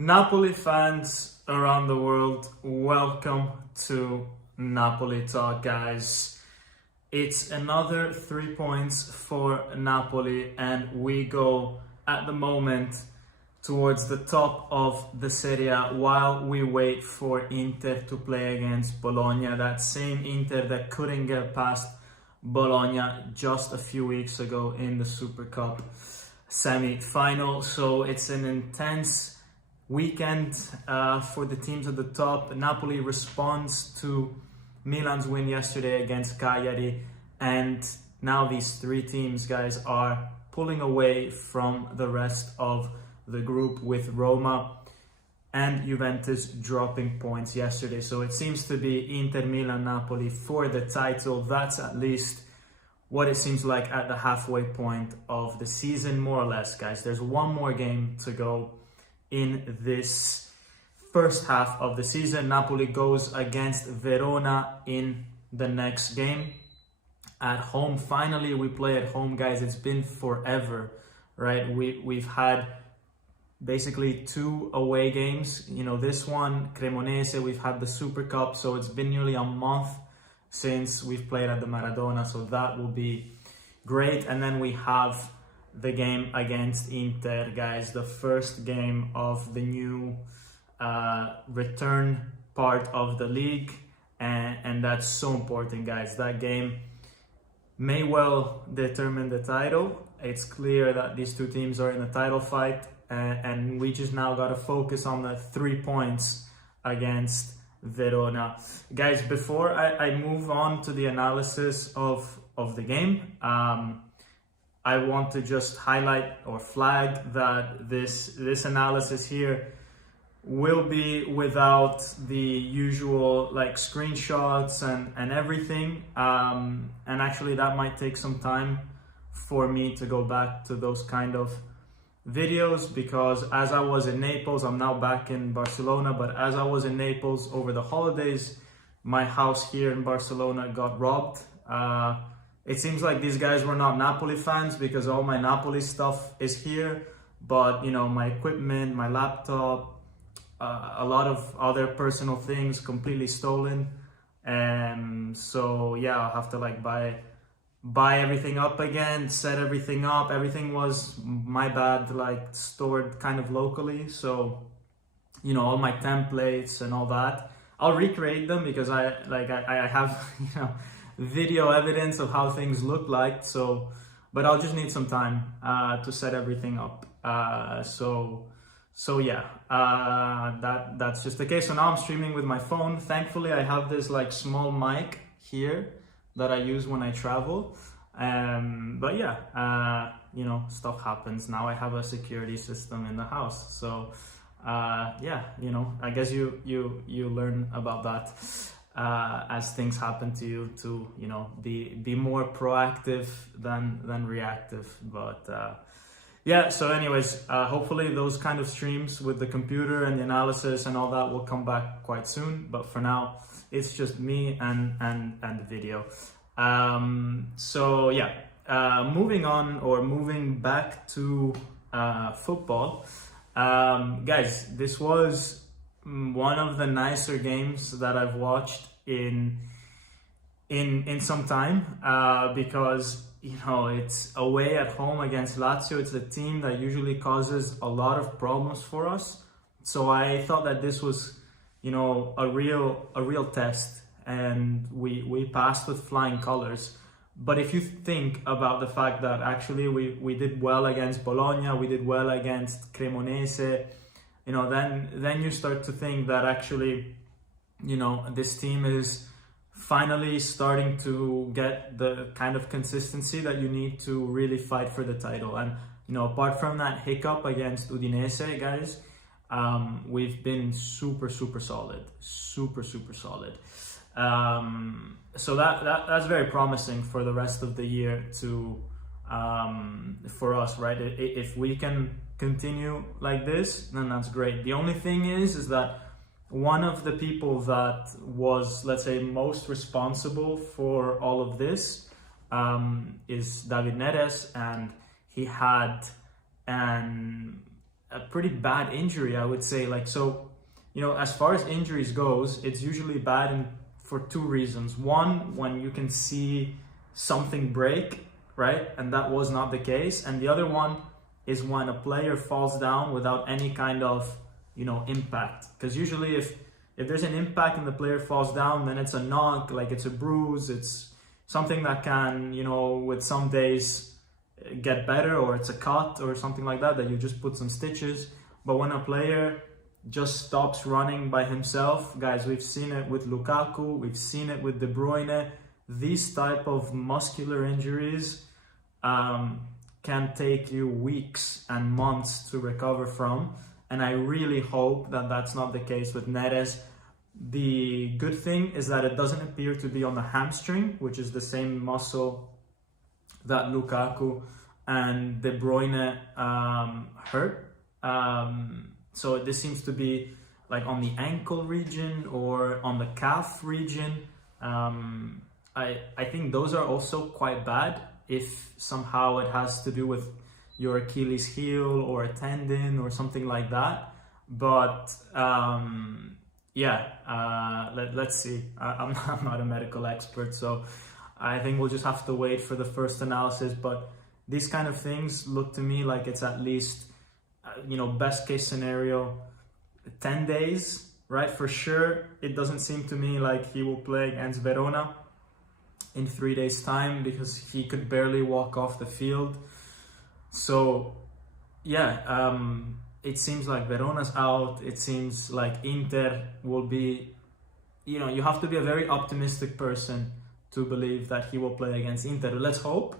Napoli fans around the world, welcome to Napoli Talk, guys. It's another 3 points for Napoli, and we go at the moment towards the top of the Serie A while we wait for Inter to play against Bologna. That same Inter that couldn't get past Bologna just a few weeks ago in the Super Cup semi-final. So it's an intense weekend for the teams at the top. Napoli responds to Milan's win yesterday against Cagliari, and now these three teams, guys, are pulling away from the rest of the group, with Roma and Juventus dropping points yesterday. So it seems to be Inter, Milan, Napoli for the title. That's at least what it seems like at the halfway point of the season, more or less, guys. There's one more game to go in this first half of the season. Napoli goes against Verona in the next game at home. Finally, we play at home, guys. It's been forever, right? We've had basically 2 away games. You know, this one, Cremonese, we've had the Super Cup, so it's been nearly a month since we've played at the Maradona, so that will be great. And then we have the game against Inter, guys, the first game of the new return part of the league, and that's so important, guys. That game may well determine the title. It's clear that these two teams are in a title fight, and we just now got to focus on the 3 points against Verona. Guys, before I move on to the analysis of the game, I want to just highlight or flag that this analysis here will be without the usual like screenshots and everything, and actually that might take some time for me to go back to those kind of videos, because as I was in Naples, I'm now back in Barcelona, but as I was in Naples over the holidays, my house here in Barcelona got robbed. It seems like these guys were not Napoli fans, because all my Napoli stuff is here, but you know, my equipment, my laptop, a lot of other personal things completely stolen. And so yeah, I'll have to like buy everything up again, set everything up. Everything was, my bad, like stored kind of locally. So, you know, all my templates and all that, I'll recreate them, because I have, you know, video evidence of how things look like. So, but I'll just need some time to set everything up. So yeah, that's just the case. So now I'm streaming with my phone. Thankfully, I have this like small mic here that I use when I travel. But yeah, you know, stuff happens. Now I have a security system in the house. So yeah, you know, I guess you learn about that as things happen to you, to, you know, be more proactive than reactive. But yeah, so anyways, hopefully those kind of streams with the computer and the analysis and all that will come back quite soon. But for now, it's just me and video. So yeah, moving back to football. Guys, this was one of the nicer games that I've watched in some time, because, you know, it's away at home against Lazio. It's a team that usually causes a lot of problems for us. So I thought that this was, you know, a real test, and we passed with flying colors. But if you think about the fact that actually we did well against Bologna, we did well against Cremonese, you know, then you start to think that actually, you know, this team is finally starting to get the kind of consistency that you need to really fight for the title. And, you know, apart from that hiccup against Udinese, guys, we've been super solid. So that's very promising for the rest of the year to for us, right? If we can continue like this, then that's great. The only thing is that one of the people that was, let's say, most responsible for all of this is David Neres, and he had an a pretty bad injury, I would say. Like, so, you know, as far as injuries goes, it's usually bad for two reasons. One, when you can see something break, right? And that was not the case. And the other one is when a player falls down without any kind of, you know, impact. Because usually if there's an impact and the player falls down, then it's a knock, like it's a bruise, it's something that can, you know, with some days get better, or it's a cut or something like that you just put some stitches. But when a player just stops running by himself, guys, we've seen it with Lukaku, we've seen it with De Bruyne, these type of muscular injuries can take you weeks and months to recover from. And I really hope that that's not the case with Neres. The good thing is that it doesn't appear to be on the hamstring, which is the same muscle that Lukaku and De Bruyne hurt. So this seems to be like on the ankle region or on the calf region. I think those are also quite bad if somehow it has to do with your Achilles heel or a tendon or something like that. But let's see. I'm not a medical expert, so I think we'll just have to wait for the first analysis. But these kind of things look to me like it's at least, you know, best case scenario, 10 days, right? For sure, it doesn't seem to me like he will play against Verona in 3 days' time, because he could barely walk off the field. So, yeah, it seems like Verona's out. It seems like Inter will be, you know, you have to be a very optimistic person to believe that he will play against Inter. Let's hope.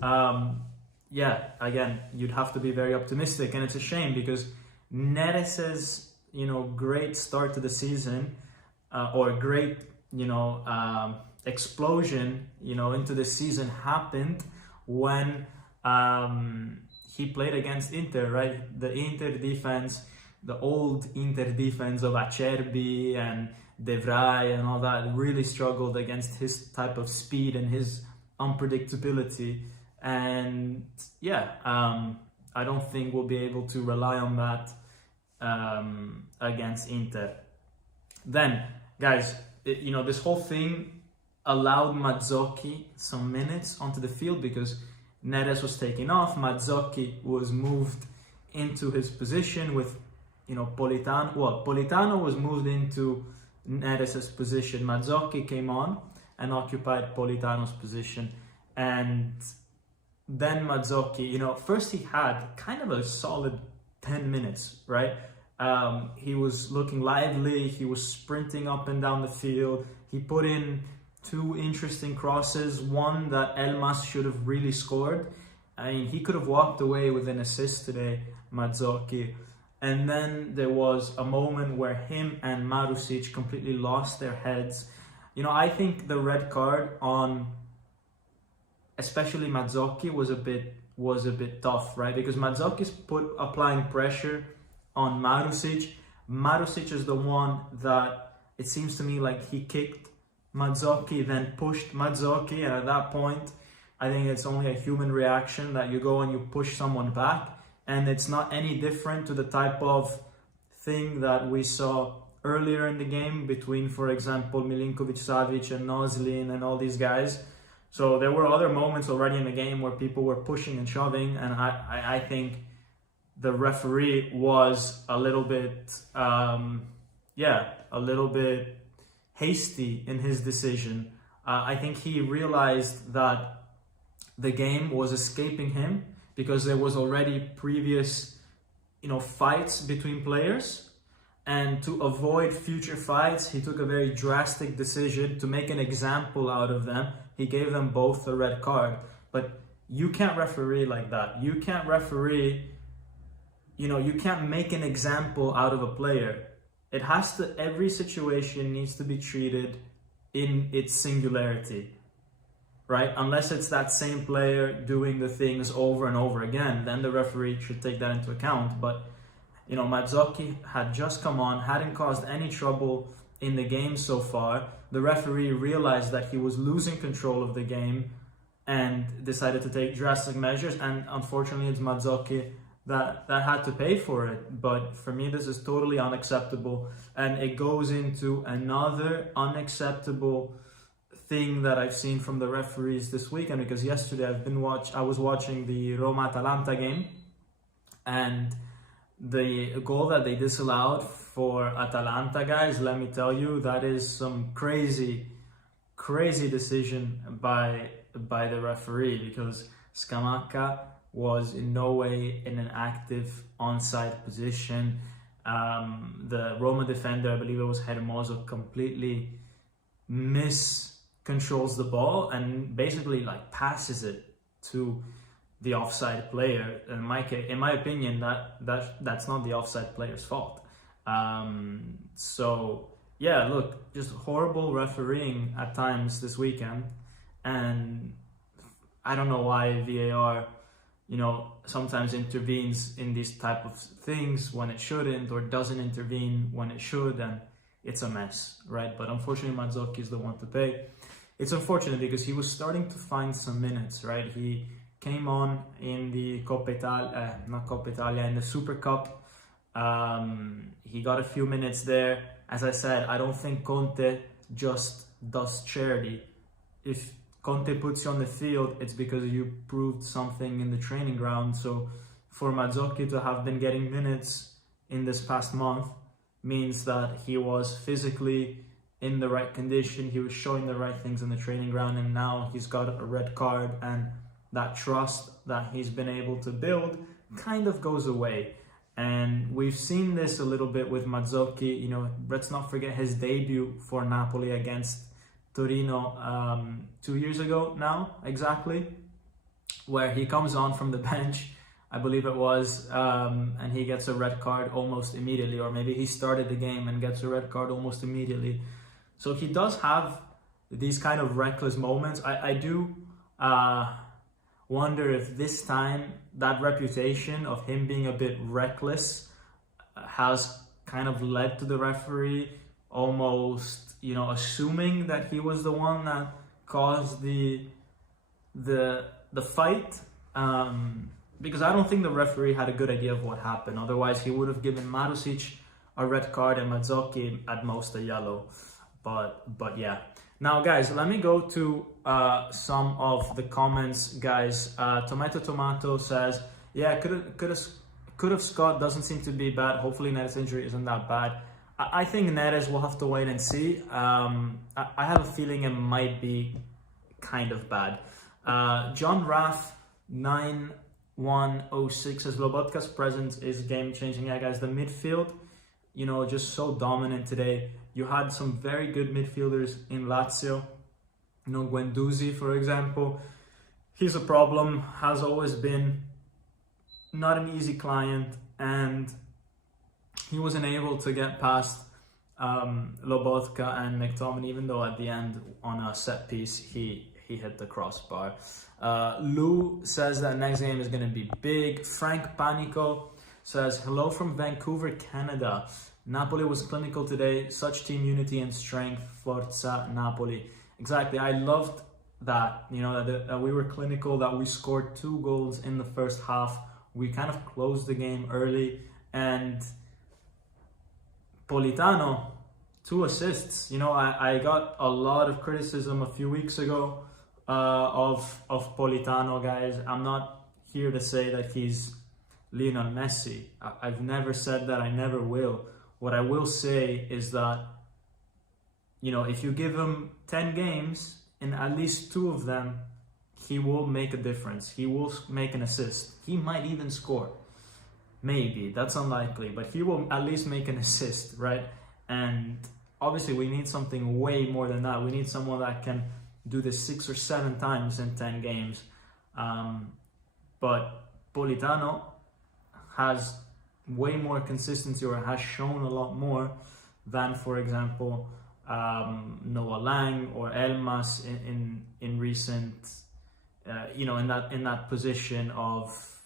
Again, you'd have to be very optimistic, and it's a shame because Neres's, you know, great start to the season, or great, you know, explosion, you know, into the season happened when he played against Inter, right? The Inter defense, the old Inter defense of Acerbi and De Vrij and all that really struggled against his type of speed and his unpredictability. And I don't think we'll be able to rely on that against Inter. Then, guys, you know, this whole thing allowed Mazzocchi some minutes onto the field because Neres was taken off. Mazzocchi was moved into his position with, you know, Politano. Well, Politano was moved into Neres' position. Mazzocchi came on and occupied Politano's position. And then Mazzocchi, you know, first he had kind of a solid 10 minutes, right? He was looking lively. He was sprinting up and down the field. He put in two interesting crosses, one that Elmas should have really scored. I mean, he could have walked away with an assist today, Mazzocchi. And then there was a moment where him and Marusic completely lost their heads. You know, I think the red card on especially Mazzocchi was a bit tough, right? Because Mazzocchi's applying pressure on Marusic. Marusic is the one that it seems to me like he kicked Mazzocchi, then pushed Mazzocchi, and at that point I think it's only a human reaction that you go and you push someone back, and it's not any different to the type of thing that we saw earlier in the game between, for example, Milinkovic-Savic and Noslin and all these guys. So there were other moments already in the game where people were pushing and shoving, and I think the referee was a little bit hasty in his decision. I think he realized that the game was escaping him because there was already previous, you know, fights between players, and to avoid future fights, he took a very drastic decision to make an example out of them. He gave them both a red card, but you can't referee like that. You can't referee, you know, you can't make an example out of a player. It has to, every situation needs to be treated in its singularity, right? Unless it's that same player doing the things over and over again, then the referee should take that into account. But, you know, Mazzocchi had just come on, hadn't caused any trouble in the game so far. The referee realized that he was losing control of the game and decided to take drastic measures. And unfortunately, it's Mazzocchi that had to pay for it. But for me, this is totally unacceptable, and it goes into another unacceptable thing that I've seen from the referees this weekend, because yesterday I was watching the Roma-Atalanta game, and the goal that they disallowed for Atalanta, guys, let me tell you, that is some crazy decision by the referee, because Scamacca was in no way in an active onside position. The Roma defender, I believe it was Hermoso, completely miscontrols the ball and basically like passes it to the offside player. In my opinion, that's not the offside player's fault. So yeah, look, just horrible refereeing at times this weekend, and I don't know why VAR, sometimes intervenes in these type of things when it shouldn't, or doesn't intervene when it should, and it's a mess, right? But unfortunately, Mazzocchi is the one to pay. It's unfortunate because he was starting to find some minutes, right? He came on in the in the Super Cup. He got a few minutes there. As I said, I don't think Conte just does charity. If Conte puts you on the field, it's because you proved something in the training ground. So for Mazzocchi to have been getting minutes in this past month means that he was physically in the right condition, he was showing the right things in the training ground, and now he's got a red card, and that trust that he's been able to build kind of goes away. And we've seen this a little bit with Mazzocchi. Let's not forget his debut for Napoli against Torino 2 years ago now, exactly, where he comes on from the bench, I believe it was, and he gets a red card almost immediately, or maybe he started the game and gets a red card almost immediately. So he does have these kind of reckless moments. I do wonder if this time that reputation of him being a bit reckless has kind of led to the referee almost, assuming that he was the one that caused the fight. Because I don't think the referee had a good idea of what happened. Otherwise, he would have given Marusic a red card and Mazzocchi at most a yellow. But yeah. Now, guys, let me go to some of the comments, guys. Tomato says, yeah, could have Scott, doesn't seem to be bad. Hopefully Neres' injury isn't that bad. I think Neres will have to wait and see. I have a feeling it might be kind of bad. John Raff 9106 says Lobotka's presence is game-changing. Yeah, guys, the midfield, just so dominant today. You had some very good midfielders in Lazio. Guendouzi, for example. He's a problem, has always been, not an easy client, and he wasn't able to get past Lobotka and McTominay, even though at the end on a set piece he hit the crossbar. Lou says that next game is going to be big. Frank Panico says, hello from Vancouver, Canada. Napoli was clinical today. Such team unity and strength. Forza Napoli. Exactly. I loved that, that we were clinical, that we scored 2 goals in the first half. We kind of closed the game early, and Politano, 2 assists. I got a lot of criticism a few weeks ago of Politano, guys. I'm not here to say that he's Lionel Messi. I've never said that, I never will. What I will say is that, if you give him 10 games, in at least 2 of them, he will make a difference. He will make an assist. He might even score. Maybe, that's unlikely, but he will at least make an assist, right? And obviously we need something way more than that. We need someone that can do this 6 or 7 times in 10 games. But Politano has way more consistency, or has shown a lot more than, for example, Noah Lang or Elmas in recent, in that position of,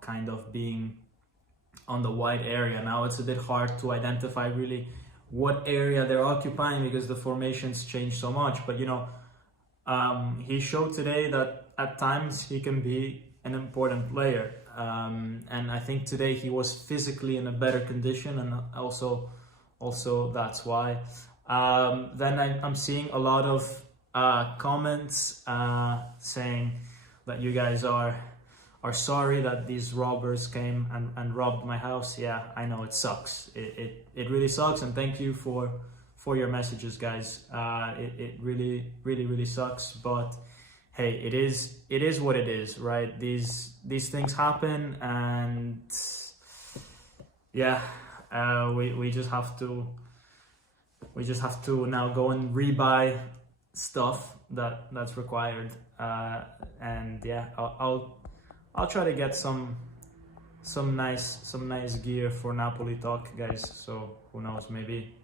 kind of being on the wide area. Now it's a bit hard to identify really what area they're occupying because the formations change so much. But he showed today that at times he can be an important player. And I think today he was physically in a better condition, and also that's why. Then I'm seeing a lot of comments saying that you guys are sorry that these robbers came and robbed my house. Yeah, I know it sucks. It really sucks, and thank you for your messages, guys. It really sucks, but hey, it is what it is, right? These things happen, and yeah, we just have to now go and rebuy stuff that's required, and yeah, I'll try to get some nice gear for Napoli Talk, guys. So who knows, maybe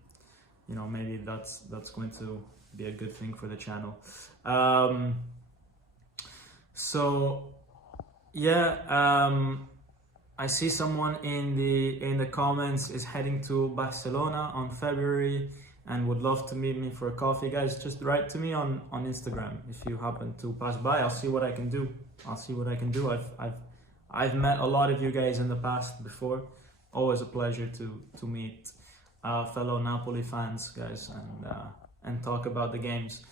that's going to be a good thing for the channel. So yeah, I see someone in the comments is heading to Barcelona on February and would love to meet me for a coffee. Guys, just write to me on Instagram if you happen to pass by. I'll see what I can do. I've met a lot of you guys in the past before. Always a pleasure to meet fellow Napoli fans, guys, and talk about the games.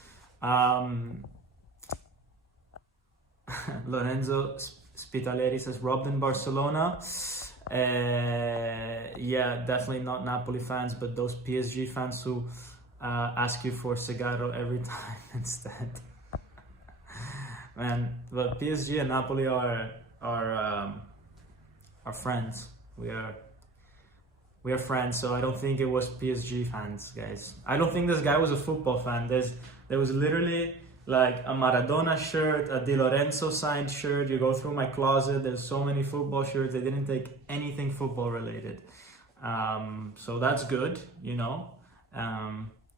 Lorenzo Spitaleri says, robbed in Barcelona. Yeah, definitely not Napoli fans, but those PSG fans who ask you for cigarro every time instead. Man, but PSG and Napoli are friends. We are friends, so I don't think it was PSG fans, guys. I don't think this guy was a football fan. There was literally like a Maradona shirt, a Di Lorenzo signed shirt. You go through my closet, there's so many football shirts. They didn't take anything football related. So that's good, you know.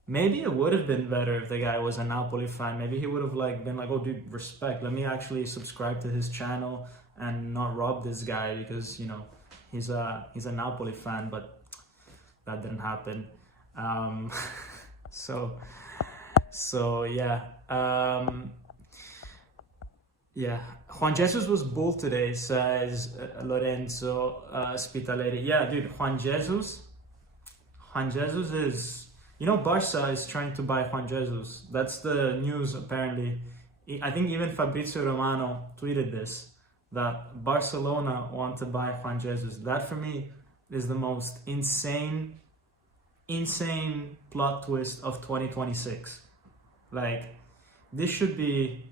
Maybe it would have been better if the guy was a Napoli fan. Maybe he would have been like, oh dude, respect. Let me actually subscribe to his channel and not rob this guy because, you know, he's a Napoli fan, but that didn't happen. So yeah. Yeah, Juan Jesus was bull today, says Lorenzo Spitaleri. Yeah, dude, Juan Jesus is, you know, Barca is trying to buy Juan Jesus. That's the news, apparently. I think even Fabrizio Romano tweeted this, that Barcelona want to buy Juan Jesus. That for me is the most insane plot twist of 2026. Like, this should be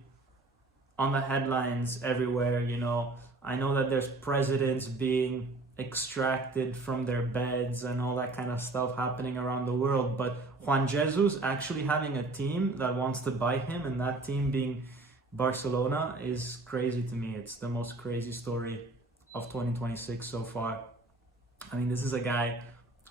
on the headlines everywhere, you know. I know that there's presidents being extracted from their beds and all that kind of stuff happening around the world, but Juan Jesus actually having a team that wants to buy him, and that team being Barcelona, is crazy to me. It's the most crazy story of 2026 so far. I mean, this is a guy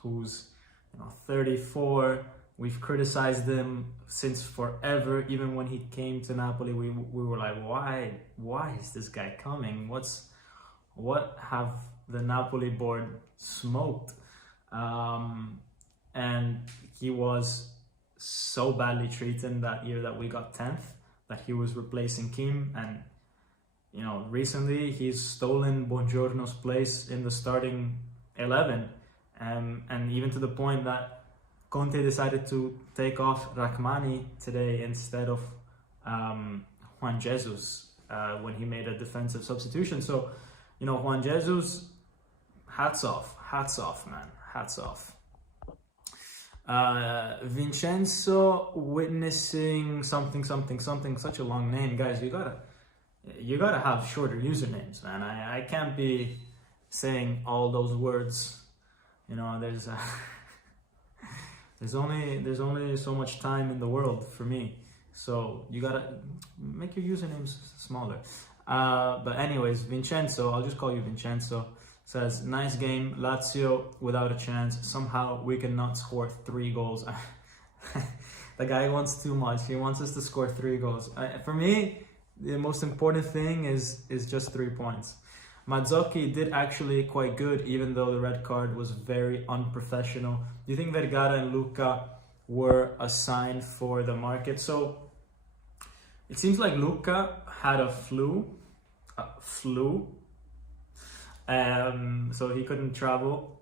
who's, you know, 34. We've criticized him since forever. Even when he came to Napoli, we were like, why is this guy coming? What have the Napoli board smoked? And he was so badly treated that year that we got 10th, that he was replacing Kim. And, you know, recently he's stolen Buongiorno's place in the starting 11. And even to the point that Conte decided to take off Rachmani today instead of Juan Jesus when he made a defensive substitution. So, you know, Juan Jesus, hats off, man, hats off. Vincenzo witnessing something, such a long name. Guys, you gotta have shorter usernames, man. I can't be saying all those words. You know, there's only so much time in the world for me, so you gotta make your usernames smaller. But anyways, Vincenzo, I'll just call you Vincenzo, says, nice game, Lazio without a chance. Somehow we cannot score 3 goals. The guy wants too much. He wants us to score 3 goals. For me, the most important thing is just 3 points. Mazzocchi did actually quite good, even though the red card was very unprofessional. Do you think Vergara and Luca were a sign for the market? So it seems like Luca had a flu. So he couldn't travel.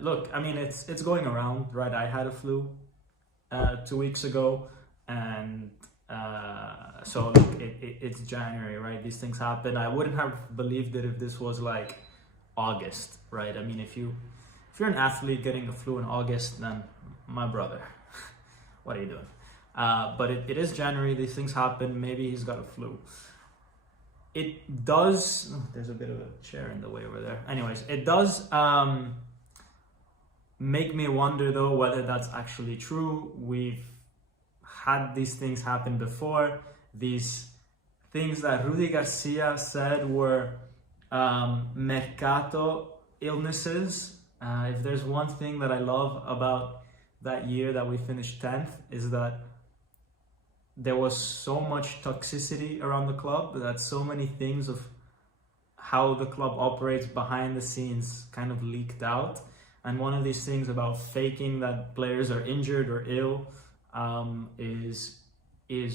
Look, I mean, it's going around, right? I had a flu 2 weeks ago, and so look, it's January, right? These things happen. I wouldn't have believed it if this was like August, right? I mean, if you're an athlete getting a flu in August, then my brother, what are you doing? But it is January. These things happen. Maybe he's got a flu. It does. Oh, there's a bit of a chair in the way over there. Anyways, it does make me wonder though whether that's actually true. We've had these things happen before. These things that Rudy Garcia said were mercato illnesses. If there's one thing that I love about that year that we finished 10th is that there was so much toxicity around the club, that so many things of how the club operates behind the scenes kind of leaked out. And one of these things about faking that players are injured or ill is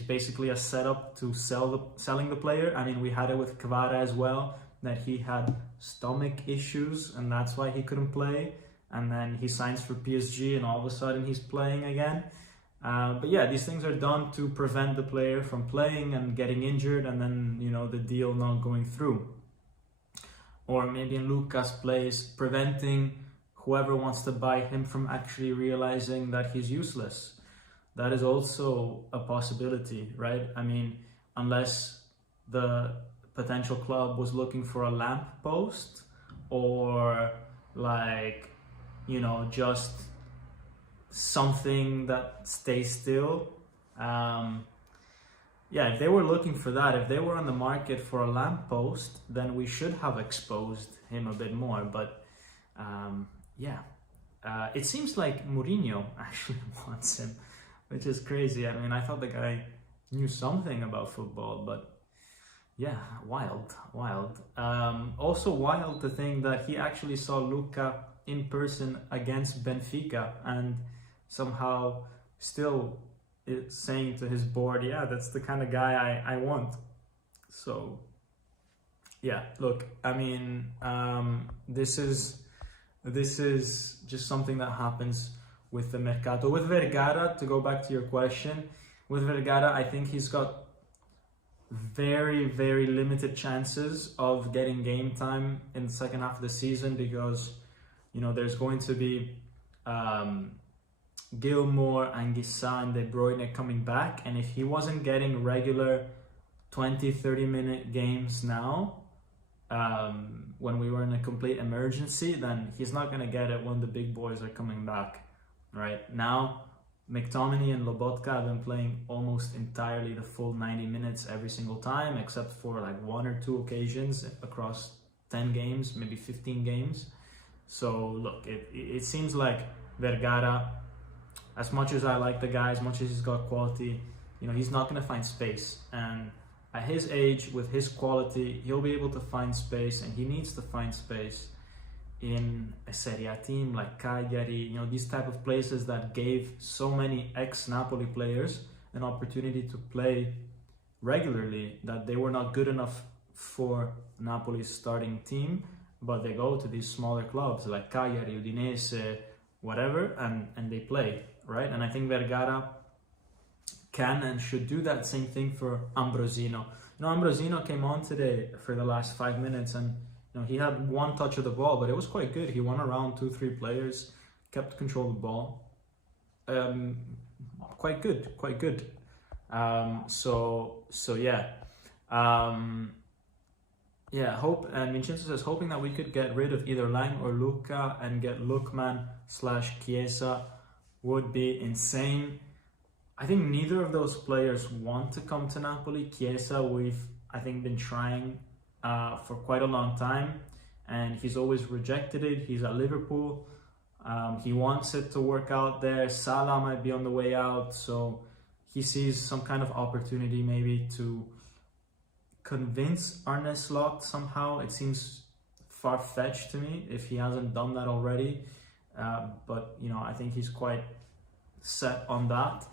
basically a setup to selling the player. I mean, we had it with Kvara as well, that he had stomach issues and that's why he couldn't play. And then he signs for PSG and all of a sudden he's playing again. But yeah, these things are done to prevent the player from playing and getting injured and then, you know, the deal not going through. Or maybe in Lucas' place, preventing whoever wants to buy him from actually realizing that he's useless. That is also a possibility, right? I mean, unless the potential club was looking for a lamp post or like, you know, just something that stays still. Yeah, if they were looking for that, if they were on the market for a lamppost, then we should have exposed him a bit more. But yeah, it seems like Mourinho actually wants him, which is crazy. I mean, I thought the guy knew something about football, but yeah, wild. Also wild to think that he actually saw Luca in person against Benfica and somehow still is saying to his board, yeah, that's the kind of guy I want. So yeah, look, I mean, this is just something that happens with the Mercato. With Vergara, to go back to your question, with Vergara, I think he's got very, very limited chances of getting game time in the second half of the season because, you know, there's going to be Gilmour, Anguissa and De Bruyne coming back, and if he wasn't getting regular 20-30 minute games now, when we were in a complete emergency, then he's not going to get it when the big boys are coming back. Right now, McTominay and Lobotka have been playing almost entirely the full 90 minutes every single time, except for like 1 or 2 occasions across 10 games, maybe 15 games. So look, it seems like Vergara, as much as I like the guy, as much as he's got quality, you know, he's not going to find space. And at his age, with his quality, he'll be able to find space, and he needs to find space in a Serie A team like Cagliari, you know, these type of places that gave so many ex-Napoli players an opportunity to play regularly, that they were not good enough for Napoli's starting team, but they go to these smaller clubs like Cagliari, Udinese, whatever, and they play, right? And I think Vergara can and should do that same thing for Ambrosino. You know, Ambrosino came on today for the last 5 minutes and, you know, he had 1 touch of the ball, but it was quite good. He won around 2-3 players, kept control of the ball. Quite good. So yeah. Yeah, hope, and Vincenzo says, hoping that we could get rid of either Lang or Luca and get Lookman/Chiesa would be insane. I think neither of those players want to come to Napoli. Chiesa, we've, I think, been trying for quite a long time, and he's always rejected it. He's at Liverpool. He wants it to work out there. Salah might be on the way out, so he sees some kind of opportunity maybe to convince Arne Slot somehow. It seems far-fetched to me if he hasn't done that already, but you know, I think he's quite set on that.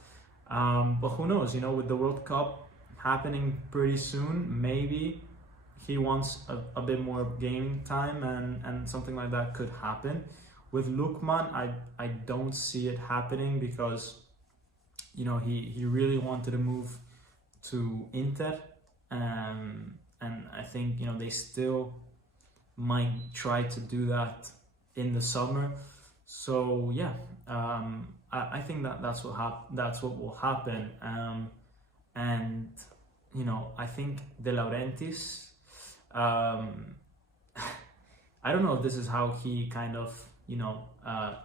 But who knows, you know, with the World Cup happening pretty soon, maybe he wants a bit more game time, and something like that could happen. With Lookman, I don't see it happening because, you know, he really wanted to move to Inter, and I think, you know, they still might try to do that in the summer. So yeah, I think that's what will happen, and you know, I think De Laurentiis, I don't know if this is how he kind of, you know,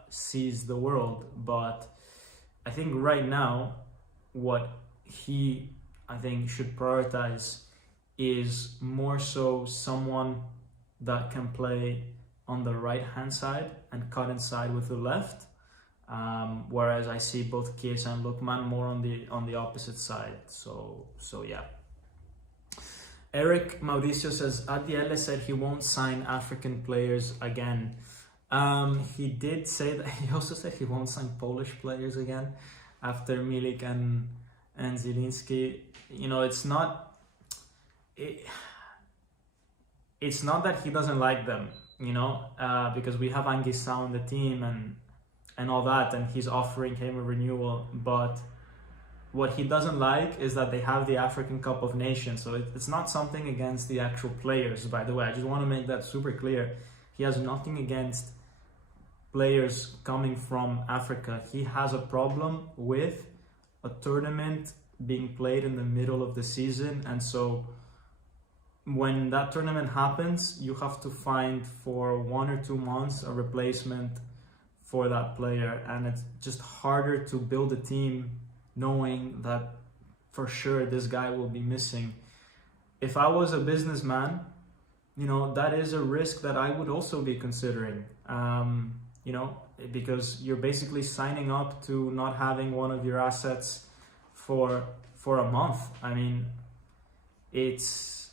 sees the world, but I think right now what he, I think, should prioritize is more so someone that can play on the right hand side and cut inside with the left, whereas I see both Chiesa and Lookman more on the opposite side. So yeah. Eric Mauricio says ADL said he won't sign African players again. He did say that. He also said he won't sign Polish players again after Milik and Zielinski. You know, it's not that he doesn't like them, you know, because we have Anguissa on the team and all that, and he's offering him a renewal. But what he doesn't like is that they have the African Cup of Nations. So it's not something against the actual players, by the way. I just want to make that super clear. He has nothing against players coming from Africa. He has a problem with a tournament being played in the middle of the season, and so when that tournament happens, you have to find for 1 or 2 months a replacement for that player, and it's just harder to build a team knowing that for sure this guy will be missing. If I was a businessman, you know, that is a risk that I would also be considering, you know, because you're basically signing up to not having one of your assets for a month. I mean, it's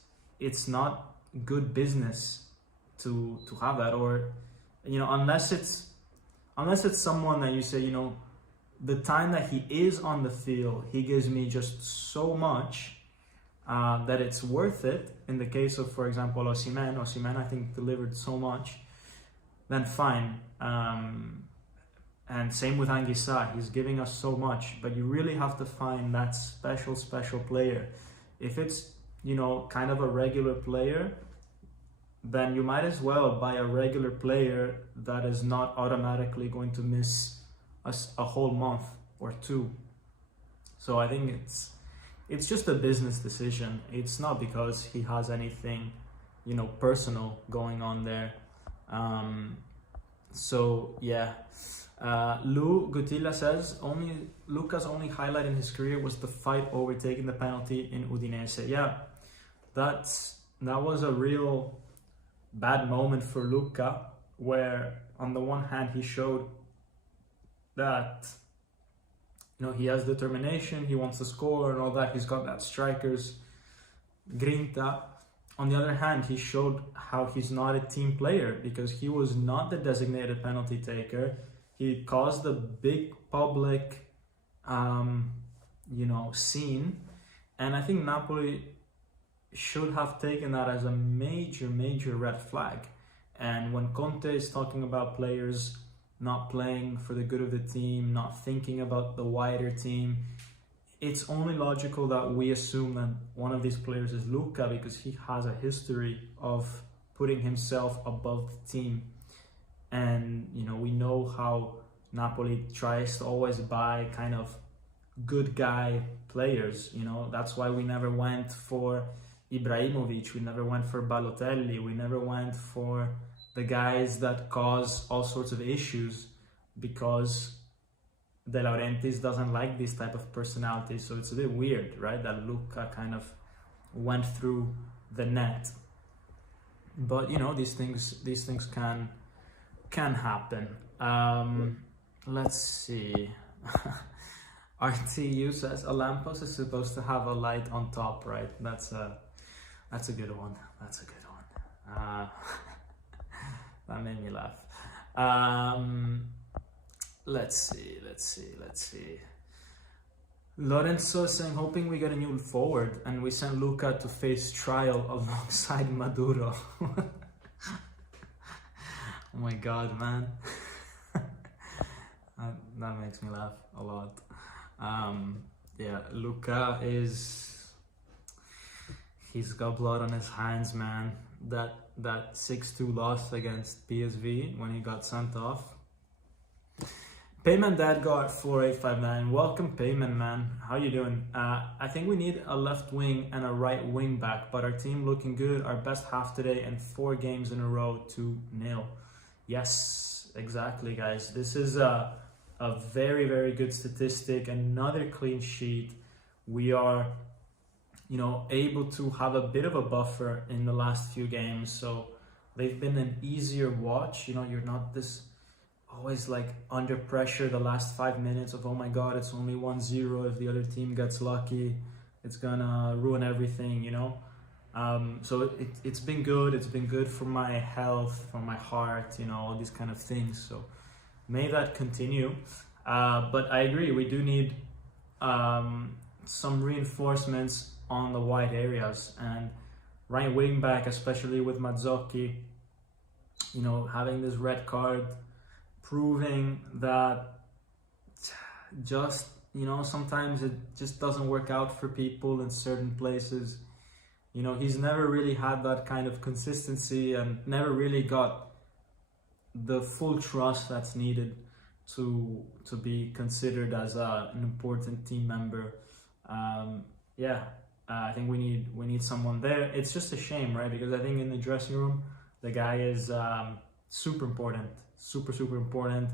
not good business to have that, or, you know, unless it's someone that you say, you know, the time that he is on the field, he gives me just so much that it's worth it. In the case of, for example, Osimhen I think delivered so much, then fine. And same with Anguissa, he's giving us so much, but you really have to find that special player. If it's, you know, kind of a regular player, then you might as well buy a regular player that is not automatically going to miss a whole month or 2. So I think it's just a business decision. It's not because he has anything, you know, personal going on there. So yeah. Lou Gutilla says Luca's only highlight in his career was the fight over taking the penalty in Udinese. Yeah, that was a real bad moment for Luca, where on the one hand he showed that, you know, he has determination, he wants to score and all that, he's got that striker's grinta. On the other hand, he showed how he's not a team player, because he was not the designated penalty taker. He caused a big public, you know, scene, and I think Napoli should have taken that as a major red flag. And when Conte is talking about players not playing for the good of the team, not thinking about the wider team, it's only logical that we assume that one of these players is Luca, because he has a history of putting himself above the team. And, you know, we know how Napoli tries to always buy kind of good guy players, you know. That's why we never went for Ibrahimovic, we never went for Balotelli, we never went for the guys that cause all sorts of issues, because De Laurentiis doesn't like this type of personality. So it's a bit weird, right, that Luca kind of went through the net. But, you know, these things can happen. Let's see. RTU says a lamppost is supposed to have a light on top, right? That's a good one. That's a good one. That made me laugh. Let's see. Lorenzo is saying, hoping we get a new forward, and we send Luca to face trial alongside Maduro. Oh my god, man. That makes me laugh a lot. Yeah, Luca he's got blood on his hands, man. That 6-2 loss against PSV when he got sent off. Payman Dad got 4859. Welcome, Payman, man. How you doing? I think we need a left wing and a right wing back, but our team looking good. Our best half today and 4 games in a row, 2-0. Yes, exactly, guys. This is a very, very good statistic. Another clean sheet. We are, able to have a bit of a buffer in the last few games. So they've been an easier watch. You're not this always like under pressure the last 5 minutes of, oh my god, it's only 1-0. If the other team gets lucky, it's gonna ruin everything, so it's been good. It's been good for my health, for my heart, all these kind of things. So may that continue. But I agree, we do need some reinforcements on the wide areas, and right wing back, especially with Mazzocchi, having this red card, proving that just, sometimes it just doesn't work out for people in certain places. He's never really had that kind of consistency and never really got the full trust that's needed to be considered as an important team member. I think we need someone there. It's just a shame, right? Because I think in the dressing room, the guy is super important. Super important.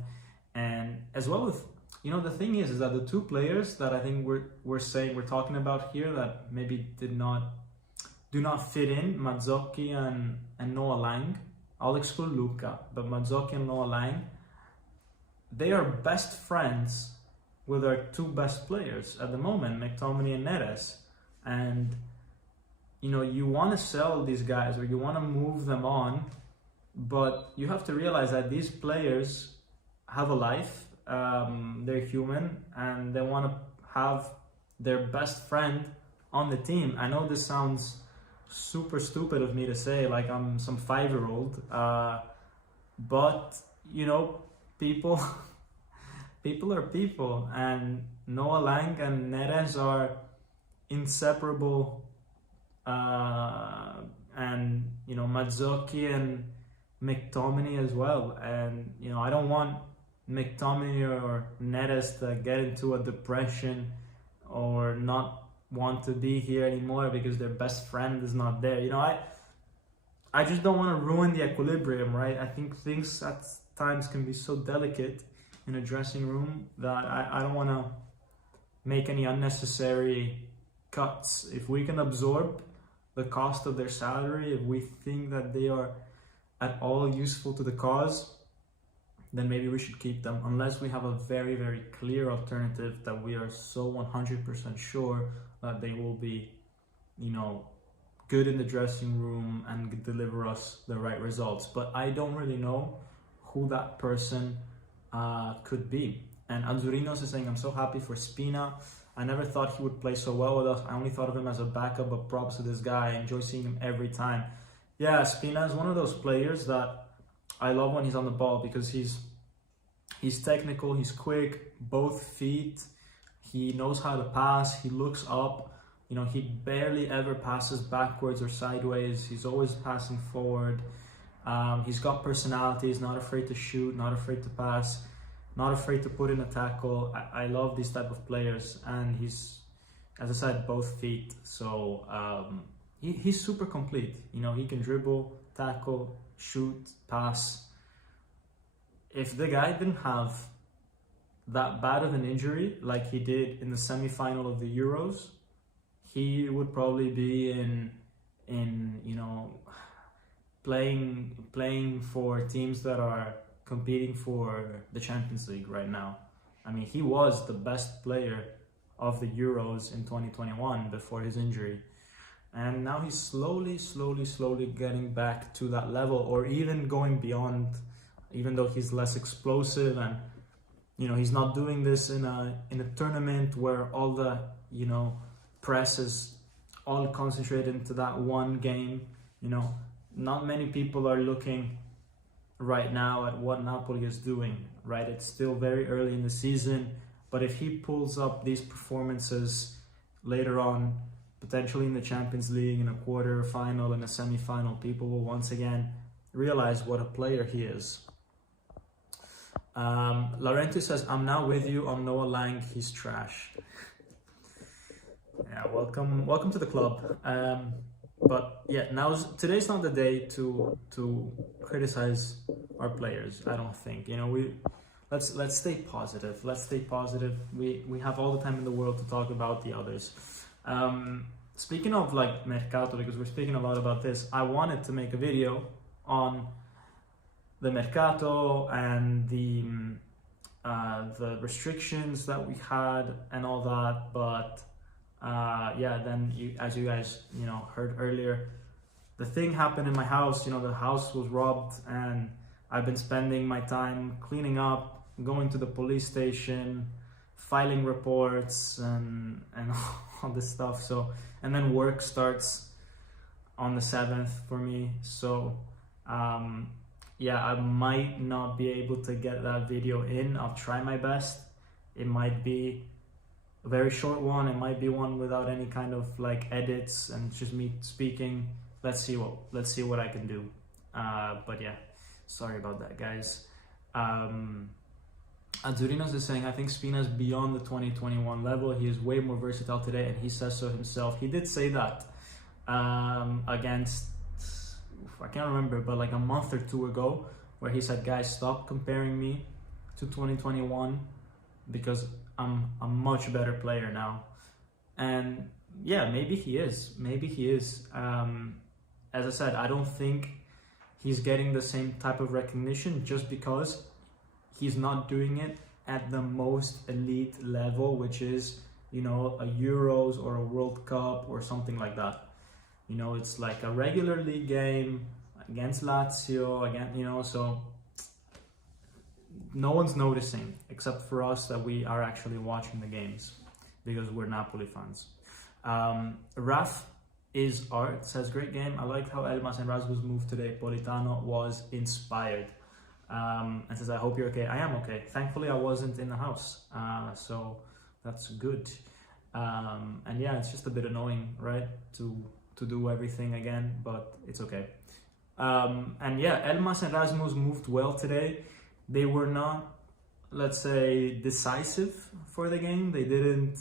And as well with, the thing is that the 2 players that I think we're talking about here that maybe do not fit in, Mazzocchi and Noah Lang. I'll exclude Luca, but Mazzocchi and Noah Lang, they are best friends with our 2 best players at the moment, McTominay and Neres. And you want to sell these guys or you want to move them on, but you have to realize that these players have a life, they're human, and they want to have their best friend on the team. I know this sounds super stupid of me to say, like I'm some 5-year-old, but people people are people, and Noah Lang and Neres are inseparable, and Mazzocchi and McTominay as well. And I don't want McTominay or Neres to get into a depression or not want to be here anymore because their best friend is not there. I just don't want to ruin the equilibrium, right? I think things at times can be so delicate in a dressing room that I don't want to make any unnecessary cuts. If we can absorb the cost of their salary, if we think that they are at all useful to the cause, then maybe we should keep them, unless we have a very, very clear alternative that we are so 100% sure that they will be, good in the dressing room and deliver us the right results. But I don't really know who that person could be. And Anzurinos is saying, I'm so happy for Spina. I never thought he would play so well with us. I only thought of him as a backup, but props to this guy. I enjoy seeing him every time. Yeah, Spina is one of those players that I love when he's on the ball, because he's technical, he's quick, both feet, he knows how to pass, he looks up, he barely ever passes backwards or sideways, he's always passing forward. He's got personality, he's not afraid to shoot, not afraid to pass, not afraid to put in a tackle. I love these type of players, and he's, as I said, both feet. So he's super complete. He can dribble, tackle, shoot, pass. If the guy didn't have that bad of an injury like he did in the semi-final of the Euros, he would probably be in playing for teams that are competing for the Champions League right now. I mean, he was the best player of the Euros in 2021 before his injury. And now he's slowly getting back to that level, or even going beyond, even though he's less explosive and he's not doing this in a tournament where all the press is all concentrated into that one game. Not many people are looking right now at what Napoli is doing, right? It's still very early in the season, but if he pulls up these performances later on, potentially in the Champions League, in a quarter final, in a semi-final, people will once again realize what a player he is. Laurenti says, I'm now with you on Noah Lang, he's trash. Yeah, welcome to the club. But yeah, today's not the day to criticize our players. I don't think. Let's stay positive. Let's stay positive. We have all the time in the world to talk about the others. Speaking of like Mercato, because we're speaking a lot about this, I wanted to make a video on the Mercato and the restrictions that we had and all that, but then as you guys heard earlier, the thing happened in my house. The house was robbed, and I've been spending my time cleaning up, going to the police station, filing reports, and all this stuff. So, and then work starts on the 7th for me. So I might not be able to get that video in. I'll try my best. It might be a very short one. It might be one without any kind of like edits and just me speaking. Let's see what I can do. But yeah, sorry about that, guys. Azurinos is saying, I think Spina's beyond the 2021 level. He is way more versatile today, and he says so himself. He did say that against, I can't remember, but like a month or two ago, where he said, guys, stop comparing me to 2021 because I'm a much better player now. And yeah, maybe he is. As I said, I don't think he's getting the same type of recognition just because he's not doing it at the most elite level, which is, a Euros or a World Cup or something like that. It's like a regular league game against Lazio, so no one's noticing except for us that we are actually watching the games because we're Napoli fans. Raf is art says, great game. I liked how Elmas and Rasmus moved today. Politano was inspired. And says, I hope you're okay. I am okay. Thankfully, I wasn't in the house, so that's good. And yeah, it's just a bit annoying, right, to do everything again, but it's okay. And yeah, Elmas and Rasmus moved well today. They were not, let's say, decisive for the game. They didn't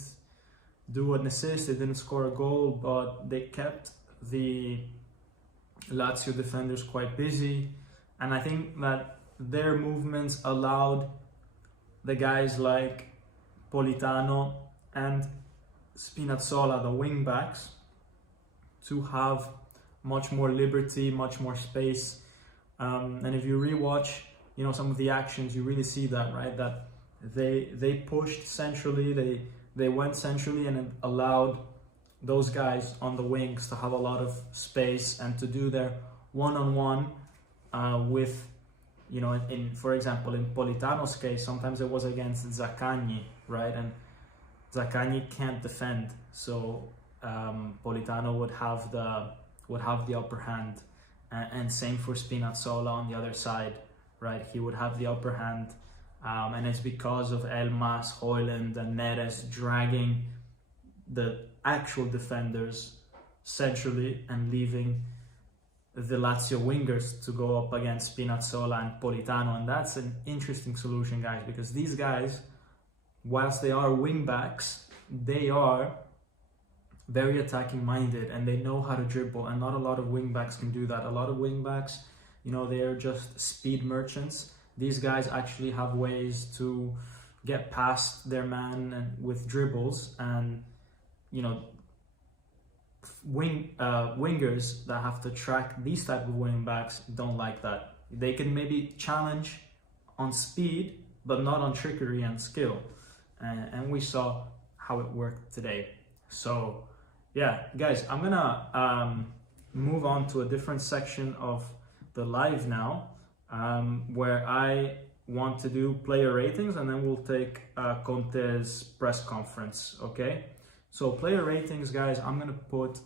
do an assist, they didn't score a goal, but they kept the Lazio defenders quite busy. And I think that their movements allowed the guys like Politano and Spinazzola, the wing backs, to have much more liberty, much more space. And if you rewatch, some of the actions, you really see that, right? That they pushed centrally, they went centrally, and it allowed those guys on the wings to have a lot of space and to do their one-on-one with, for example, in Politano's case, sometimes it was against Zaccagni, right? And Zaccagni can't defend, so Politano would have the upper hand, and same for Spinazzola on the other side, right? He would have the upper hand, and it's because of Elmas, Højlund, and Neres dragging the actual defenders centrally and leaving the Lazio wingers to go up against Spinazzola and Politano. And that's an interesting solution, guys, because these guys, whilst they are wing backs, they are very attacking minded and they know how to dribble, and not a lot of wing backs can do that. A lot of wing backs, they are just speed merchants. These guys actually have ways to get past their man and with dribbles, and wingers that have to track these type of wing backs don't like that. They can maybe challenge on speed, but not on trickery and skill. And we saw how it worked today. So yeah, guys, I'm gonna move on to a different section of the live now, where I want to do player ratings, and then we'll take Conte's press conference, okay? So player ratings, guys, I'm gonna put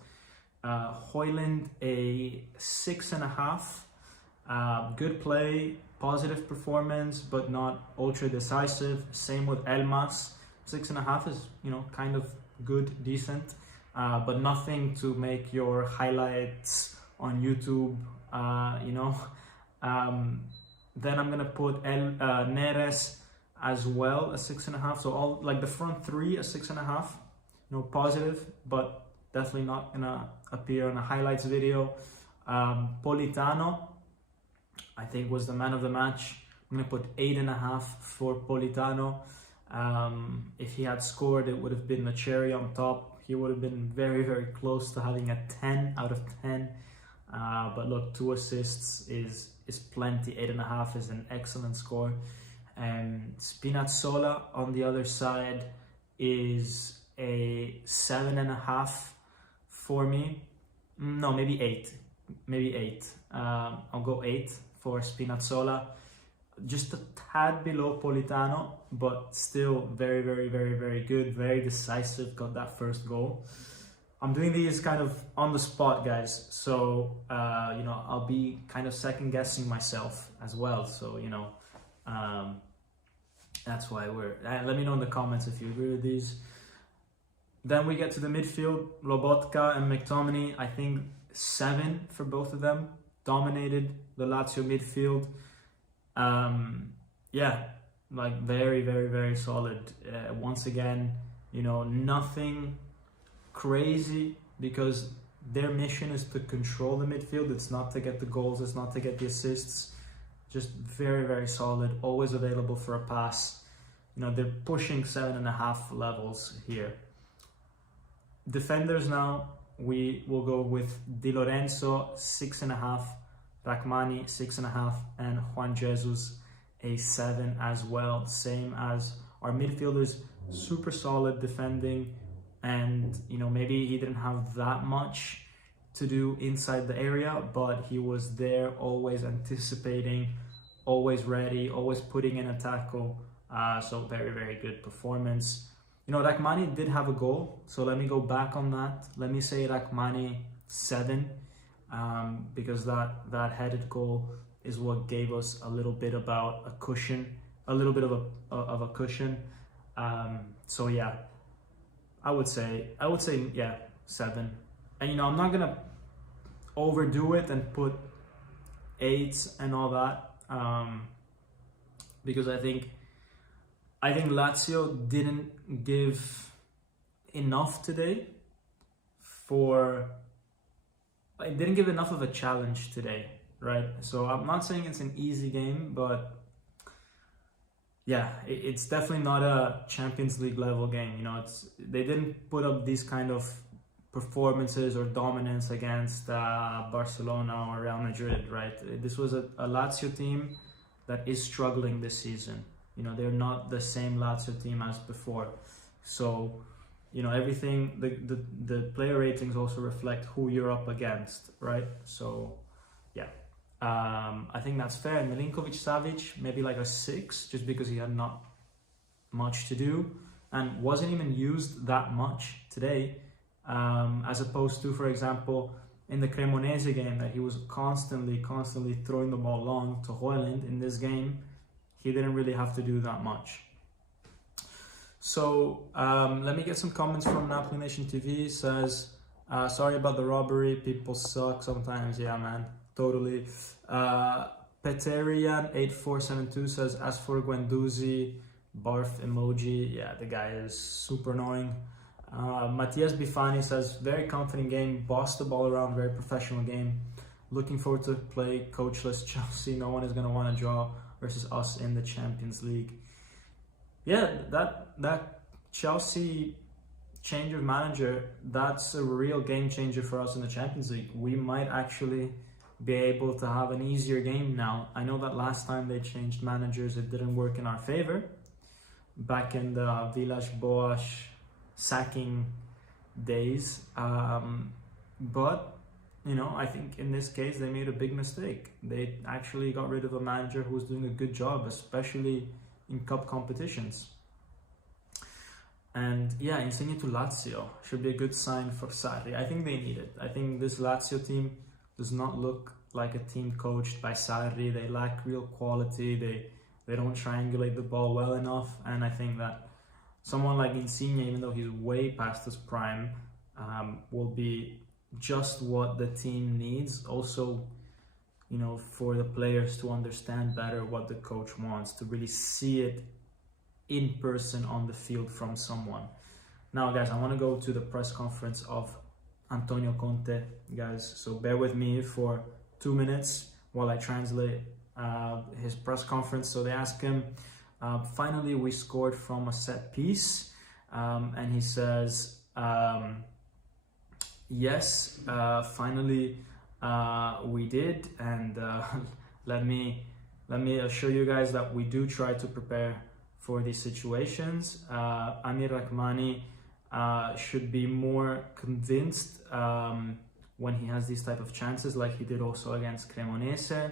Højlund a 6.5. Good play, positive performance, but not ultra decisive. Same with Elmas. 6.5 is, kind of good, decent, but nothing to make your highlights on YouTube, Then I'm gonna put Neres as well, a 6.5. So all like the front three, a 6.5. Positive, but definitely not gonna appear in a highlights video. Politano, I think, was the man of the match. I'm gonna put 8.5 for Politano. If he had scored, it would have been the cherry on top. He would have been very, very close to having a 10 out of 10. But look, 2 assists is plenty. 8.5 is an excellent score. And Spinazzola on the other side is a 7.5 for me. No, maybe 8. Maybe 8. I'll go 8 for Spinazzola. Just a tad below Politano, but still very, very, very, very good. Very decisive. Got that first goal. I'm doing these kind of on the spot, guys. So, I'll be kind of second guessing myself as well. So, that's why let me know in the comments if you agree with these. Then we get to the midfield, Lobotka and McTominay. I think 7 for both of them. Dominated the Lazio midfield. Very, very, very solid. Once again, nothing crazy, because their mission is to control the midfield. It's not to get the goals, it's not to get the assists. Just very, very solid, always available for a pass. They're pushing 7.5 levels here. Defenders now, we will go with Di Lorenzo 6.5, Rachmani 6.5, and Juan Jesus a 7 as well. Same as our midfielders, super solid defending. And, maybe he didn't have that much to do inside the area, but he was there, always anticipating, always ready, always putting in a tackle. So very, very good performance. Rachmani did have a goal, so let me go back on that. Let me say Rachmani 7, because that headed goal is what gave us a little bit about a cushion, a little bit of a cushion. So yeah. I would say, 7. And I'm not gonna overdo it and put 8s and all that, because I think Lazio didn't give enough today it didn't give enough of a challenge today, right? So I'm not saying it's an easy game, but yeah, it's definitely not a Champions League level game. They didn't put up these kind of performances or dominance against Barcelona or Real Madrid, right? This was a Lazio team that is struggling this season. They're not the same Lazio team as before. So, everything, the player ratings also reflect who you're up against, right? So, yeah. I think that's fair. Milinkovic-Savic, maybe like a 6, just because he had not much to do and wasn't even used that much today, as opposed to, for example, in the Cremonese game, that he was constantly throwing the ball long to Højlund. In this game, he didn't really have to do that much. So let me get some comments from Napoli Nation TV. Says, sorry about the robbery, people suck sometimes. Yeah, man. Totally. Peterian8472 says, as for Guendouzi, barf emoji. Yeah, the guy is super annoying. Matthias Bifani says, very confident game, bossed the ball around, very professional game. Looking forward to play coachless Chelsea. No one is going to want to draw versus us in the Champions League. Yeah, that Chelsea change of manager, that's a real game changer for us in the Champions League. We might actually be able to have an easier game now. I know that last time they changed managers, it didn't work in our favor. Back in the Villas-Boas sacking days. But I think in this case they made a big mistake. They actually got rid of a manager who was doing a good job, especially in cup competitions. And yeah, Insigne to Lazio should be a good sign for Sarri. I think they need it. I think this Lazio team does not look like a team coached by Sarri. They lack real quality. They don't triangulate the ball well enough. And I think that someone like Insigne, even though he's way past his prime, will be just what the team needs. Also, for the players to understand better what the coach wants, to really see it in person on the field from someone. Now, guys, I want to go to the press conference of Antonio Conte, guys. So bear with me for 2 minutes while I translate his press conference. So they ask him, finally, we scored from a set piece. And he says, yes, finally we did. And let me assure you guys that we do try to prepare for these situations. Amir Rahmani should be more convinced when he has these type of chances, like he did also against Cremonese.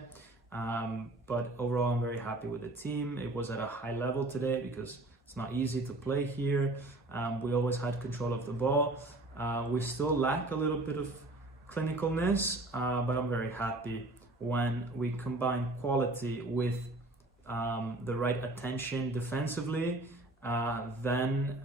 But overall, I'm very happy with the team. It was at a high level today because it's not easy to play here. We always had control of the ball. We still lack a little bit of clinicalness, but I'm very happy when we combine quality with the right attention defensively, then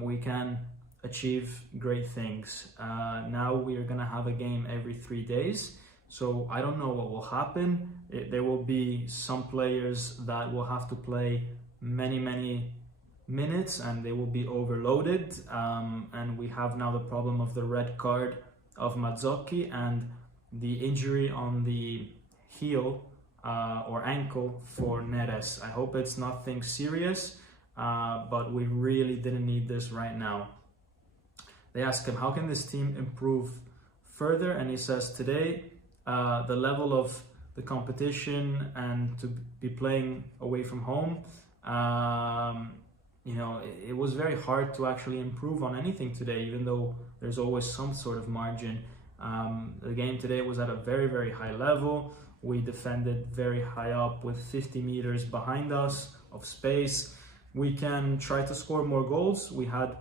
we can achieve great things. Now we are going to have a game every 3 days, so I don't know what will happen. There will be some players that will have to play many minutes and they will be overloaded, and we have now the problem of the red card of Mazzocchi and the injury on the heel or ankle for Neres. I hope it's nothing serious, but we really didn't need this right now. They ask him, how can this team improve further? And he says, today, the level of the competition and to be playing away from home, it was very hard to actually improve on anything today, even though there's always some sort of margin. The game today was at a very high level. We defended very high up with 50 meters behind us of space. We can try to score more goals. We had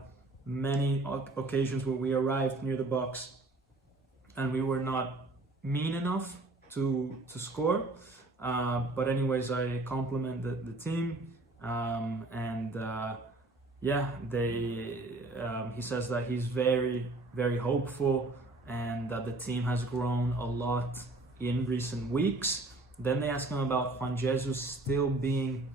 many occasions where we arrived near the box and we were not mean enough to score. But anyways, I compliment the team. He says that he's very hopeful and that the team has grown a lot in recent weeks. Then they ask him about Juan Jesus still being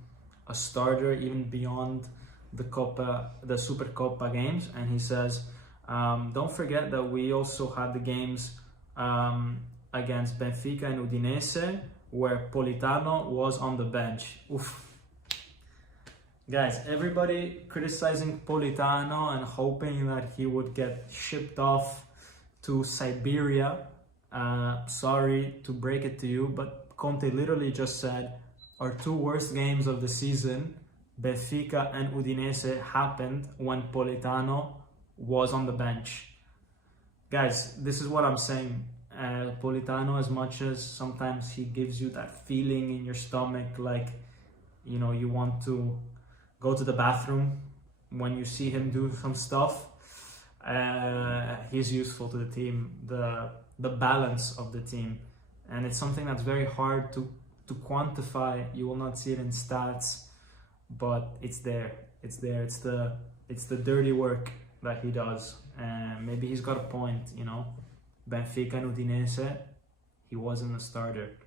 a starter even beyond the Supercoppa games, and he says, don't forget that we also had the games against Benfica and Udinese where Politano was on the bench. Oof. Guys, everybody criticizing Politano and hoping that he would get shipped off to Siberia. Sorry to break it to you, but Conte literally just said our 2 worst games of the season, Benfica and Udinese, happened when Politano was on the bench. Guys, this is what I'm saying. Politano, as much as sometimes he gives you that feeling in your stomach, like, you want to go to the bathroom when you see him do some stuff, he's useful to the team, the balance of the team. And it's something that's very hard to quantify. You will not see it in stats, but it's there. It's the dirty work that he does. And maybe he's got a point, Benfica and Udinese, he wasn't a starter.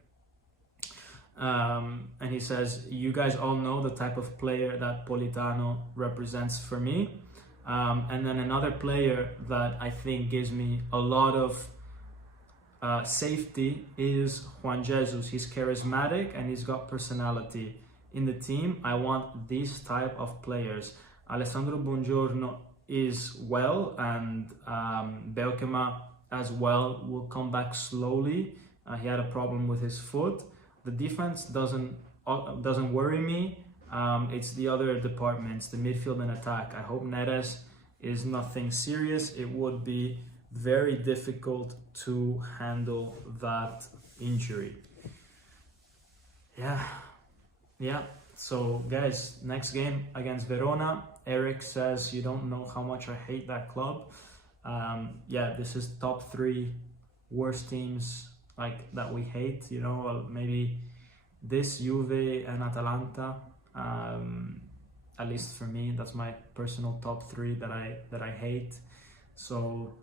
And he says, you guys all know the type of player that Politano represents for me. And then another player that I think gives me a lot of safety is Juan Jesus. He's charismatic and he's got personality. In the team, I want these type of players. Alessandro Buongiorno is well, and Belkema as well will come back slowly. He had a problem with his foot. The defense doesn't worry me. It's the other departments, the midfield and attack. I hope Neres is nothing serious. It would be very difficult to handle that injury. Yeah. So guys, next game against Verona. Eric says you don't know how much I hate that club. Yeah, this is top 3 worst teams like that we hate. You know, well, maybe this, Juve and Atalanta. At least for me, that's my personal top 3 that I hate. So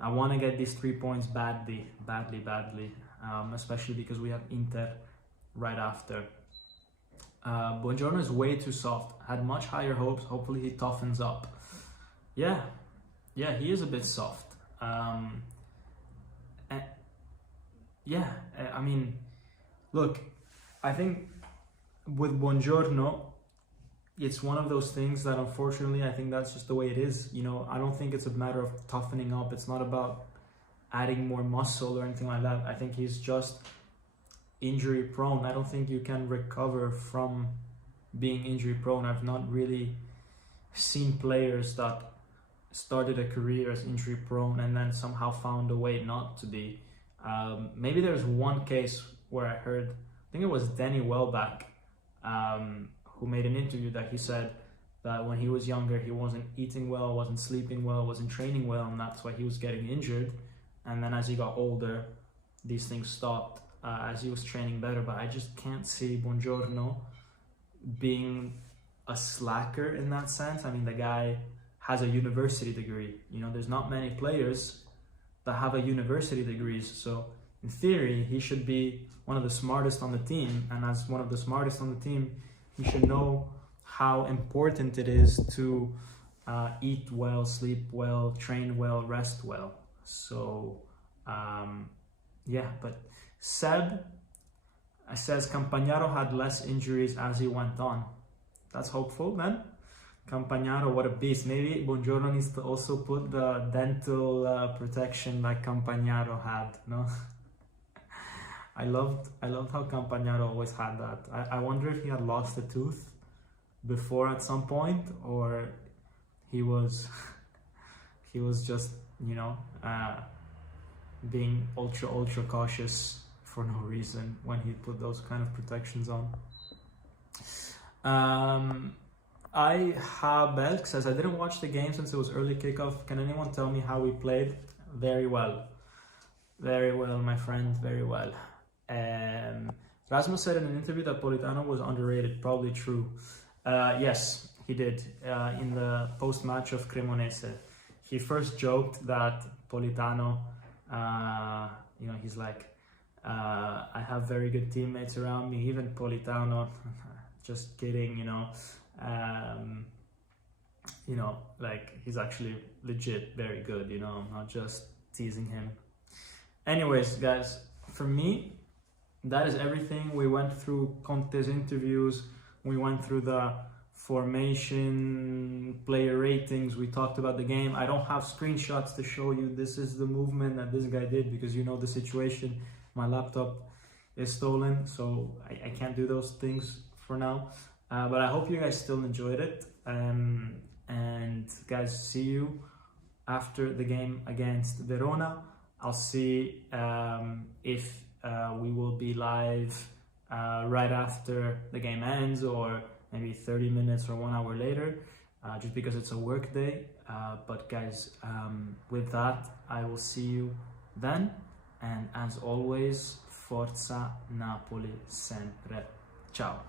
I want to get these 3 points badly, especially because we have Inter right after. Buongiorno is way too soft. Had much higher hopes. Hopefully he toughens up. Yeah, he is a bit soft. I mean, look, I think with Buongiorno, it's one of those things that unfortunately I think that's just the way it is. You know, I don't think it's a matter of toughening up. It's not about adding more muscle or anything like that. I think he's just injury prone. I don't think you can recover from being injury prone. I've not really seen players that started a career as injury prone and then somehow found a way not to be. Maybe there's one case where I heard, I think it was Danny Welbeck, who made an interview that he said that when he was younger, he wasn't eating well, wasn't sleeping well, wasn't training well, and that's why he was getting injured. And then as he got older, these things stopped as he was training better. But I just can't see Buongiorno being a slacker in that sense. I mean, the guy has a university degree. You know, there's not many players that have a university degrees. So in theory, he should be one of the smartest on the team. And as one of the smartest on the team, he should know how important it is to eat well, sleep well, train well, rest well. So, yeah, but Seb says Campagnaro had less injuries as he went on. That's hopeful then. Campagnaro, what a beast. Maybe Buongiorno needs to also put the dental protection like Campagnaro had, no? I loved how Campagnaro always had that. I wonder if he had lost a tooth before at some point, or he was just, you know, being ultra cautious for no reason when he put those kind of protections on. Belk says, I didn't watch the game since it was early kickoff. Can anyone tell me how we played? Very well, my friend, very well. Rasmus said in an interview that Politano was underrated. Probably true. Yes, he did. In the post-match of Cremonese, he first joked that Politano, you know, he's like, I have very good teammates around me, even Politano. Just kidding, you know. You know, like, he's actually legit very good, you know. I'm not just teasing him. Anyways, guys, for me, that is everything. We went through Conte's interviews, we went through the formation, player ratings, we talked about the game. I don't have screenshots to show you this is the movement that this guy did, because you know the situation. My laptop is stolen, so I can't do those things for now. But I hope you guys still enjoyed it. And guys, see you after the game against Verona. I'll see if we will be live right after the game ends, or maybe 30 minutes or 1 hour later, just because it's a work day. But guys, with that, I will see you then. And as always, Forza Napoli sempre. Ciao.